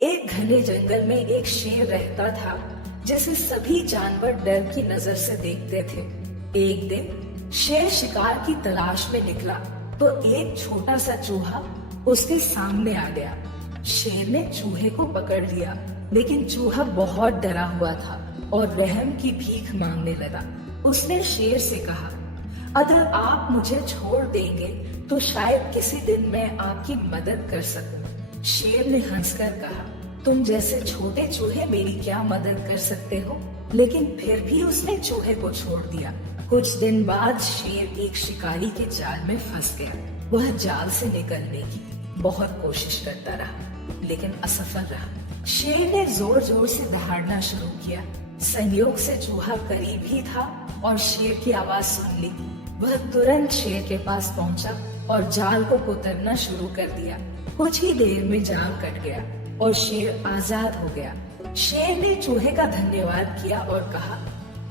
एक घने जंगल में एक शेर रहता था जिसे सभी जानवर डर की नजर से देखते थे। एक दिन शेर शिकार की तलाश में निकला तो एक छोटा सा चूहा उसके सामने आ गया। शेर ने चूहे को पकड़ लिया, लेकिन चूहा बहुत डरा हुआ था और रहम की भीख मांगने लगा। उसने शेर से कहा, अगर आप मुझे छोड़ देंगे तो शायद किसी दिन मैं आपकी मदद कर सकूं। शेर ने हंसकर कहा, तुम जैसे छोटे चूहे मेरी क्या मदद कर सकते हो। लेकिन फिर भी उसने चूहे को छोड़ दिया। कुछ दिन बाद शेर एक शिकारी के जाल में फंस गया। वह जाल से निकलने की बहुत कोशिश करता रहा, लेकिन असफल रहा। शेर ने जोर जोर से दहाड़ना शुरू किया। संयोग से चूहा करीब ही था और शेर की आवाज सुन ली। वह तुरंत शेर के पास पहुंचा और जाल को कुतरना शुरू कर दिया। कुछ ही देर में जाल कट गया और शेर आजाद हो गया। शेर ने चूहे का धन्यवाद किया और कहा,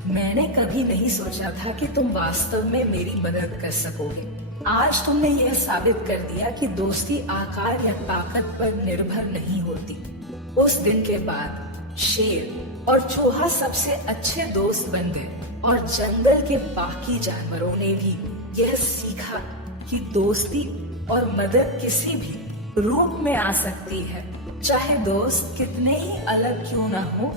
मैंने कभी नहीं सोचा था कि तुम वास्तव में मेरी मदद कर सकोगे। आज तुमने यह साबित कर दिया कि दोस्ती आकार या ताकत पर निर्भर नहीं होती। उस दिन के बाद शेर और चूहा सबसे अच्छे दोस्त बन गए और जंगल के बाकी जानवरों ने भी यह सीखा कि दोस्ती और मदद किसी भी रूप में आ सकती है, चाहे दोस्त कितने ही अलग क्यों ना हो।